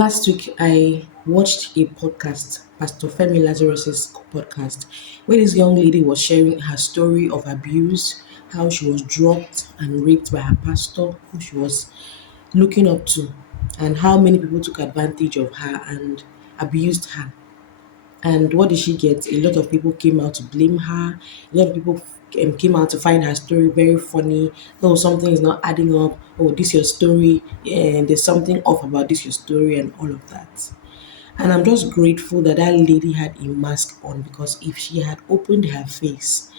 Last week, I watched a podcast, Pastor Femi Lazarus's podcast, where this young lady was sharing her story of abuse, how she was drugged and raped by her pastor, who she was looking up to, and how many people took advantage of her and abused her. And what did she get? A lot of people came out to blame her. A lot of people came out to find her story very funny. Oh, something is not adding up. Oh, this your story, and there's something off about this your story, and all of that. And I'm just grateful that that lady had a mask on because if she had opened her face,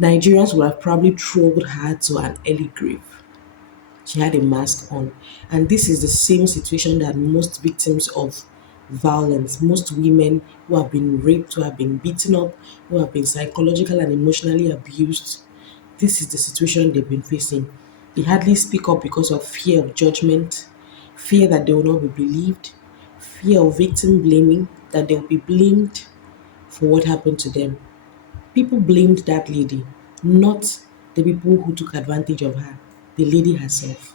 Nigerians would have probably trolled her to an early grave. She had a mask on. And this is the same situation that most victims of violence, most women who have been raped, who have been beaten up, who have been psychological and emotionally abused, this is the situation they've been facing. They hardly speak up because of fear of judgment, fear that they will not be believed, fear of victim blaming, that they will be blamed for what happened to them. People blamed that lady, not the people who took advantage of her, the lady herself.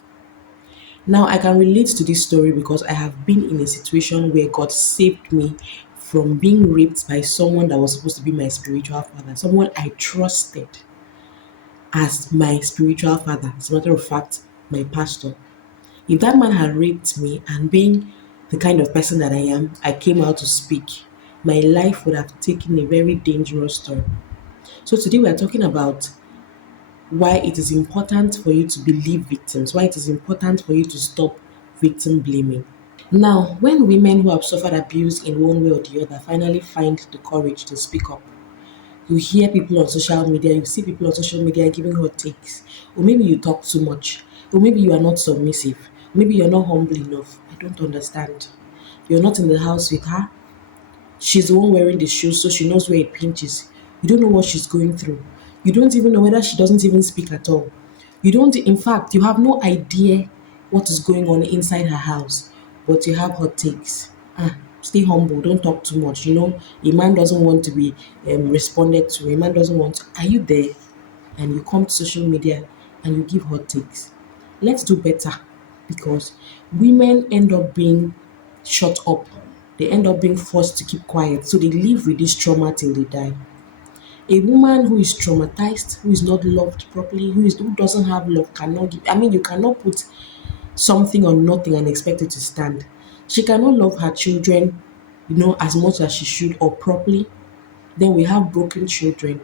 Now, I can relate to this story because I have been in a situation where God saved me from being raped by someone that was supposed to be my spiritual father, someone I trusted as my spiritual father. As a matter of fact, my pastor. If that man had raped me and being the kind of person that I am, I came out to speak, my life would have taken a very dangerous turn. So today we are talking about why it is important for you to believe victims, why it is important for you to stop victim blaming. Now, when women who have suffered abuse in one way or the other finally find the courage to speak up, you hear people on social media, you see people on social media giving hot takes, or maybe you talk too much, or maybe you are not submissive, maybe you're not humble enough. I don't understand. You're not in the house with her. She's the one wearing the shoes, so she knows where it pinches. You don't know what she's going through. You don't even know whether she doesn't even speak at all. You don't, in fact, you have no idea what is going on inside her house, but you have hot takes. Stay humble, don't talk too much. A man doesn't want to be responded to, a man doesn't want to. Are you there? And you come to social media and you give hot takes. Let's do better because women end up being shut up. They end up being forced to keep quiet. So they live with this trauma till they die. A woman who is traumatized, who is not loved properly, who doesn't have love cannot give. I mean, you cannot put something on nothing and expect it to stand. She cannot love her children, as much as she should or properly. Then we have broken children.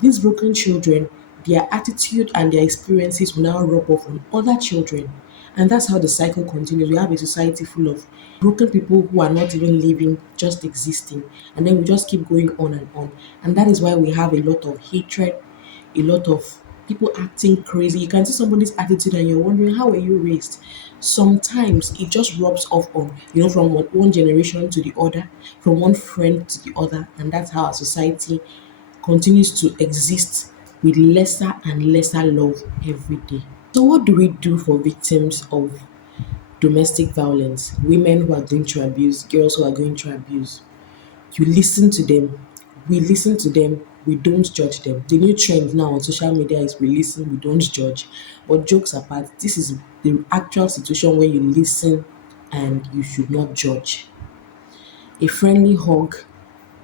These broken children, their attitude and their experiences will now rub off on other children. And that's how the cycle continues. We have a society full of broken people who are not even living, just existing. And then we just keep going on and on. And that is why we have a lot of hatred, a lot of people acting crazy. You can see somebody's attitude and you're wondering, how were you raised? Sometimes it just rubs off on, from one generation to the other, from one friend to the other. And that's how our society continues to exist with lesser and lesser love every day. So, what do we do for victims of domestic violence? Women who are going through abuse, girls who are going through abuse. You listen to them. We listen to them. We don't judge them. The new trend now on social media is we listen, we don't judge. But jokes apart, this is the actual situation where you listen and you should not judge. A friendly hug,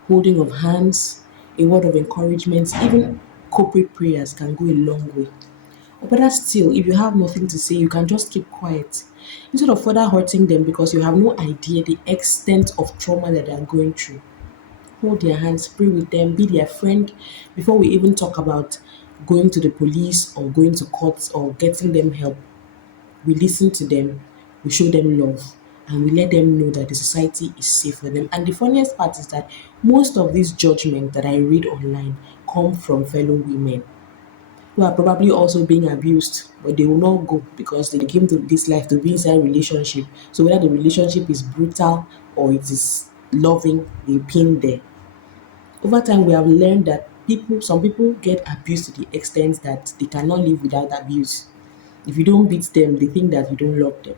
holding of hands, a word of encouragement, even corporate prayers can go a long way. Or better still, if you have nothing to say, you can just keep quiet. Instead of further hurting them because you have no idea the extent of trauma that they are going through. Hold their hands, pray with them, be their friend before we even talk about going to the police or going to courts or getting them help. We listen to them, we show them love, and we let them know that the society is safe for them. And the funniest part is that most of these judgments that I read online come from fellow women who are probably also being abused, but they will not go because they came to this life to be inside a relationship. So whether the relationship is brutal or it is loving, they pin there. Over time, we have learned that some people get abused to the extent that they cannot live without abuse. If you don't beat them, they think that you don't love them.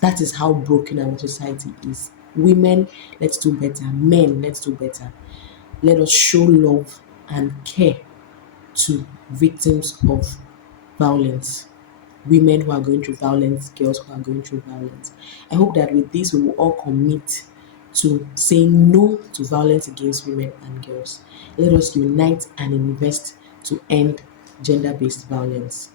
That is how broken our society is. Women, let's do better. Men, let's do better. Let us show love and care to victims of violence. women who are going through violence, girls who are going through violence. I hope that with this, we will all commit to saying no to violence against women and girls. Let us unite and invest to end gender based violence.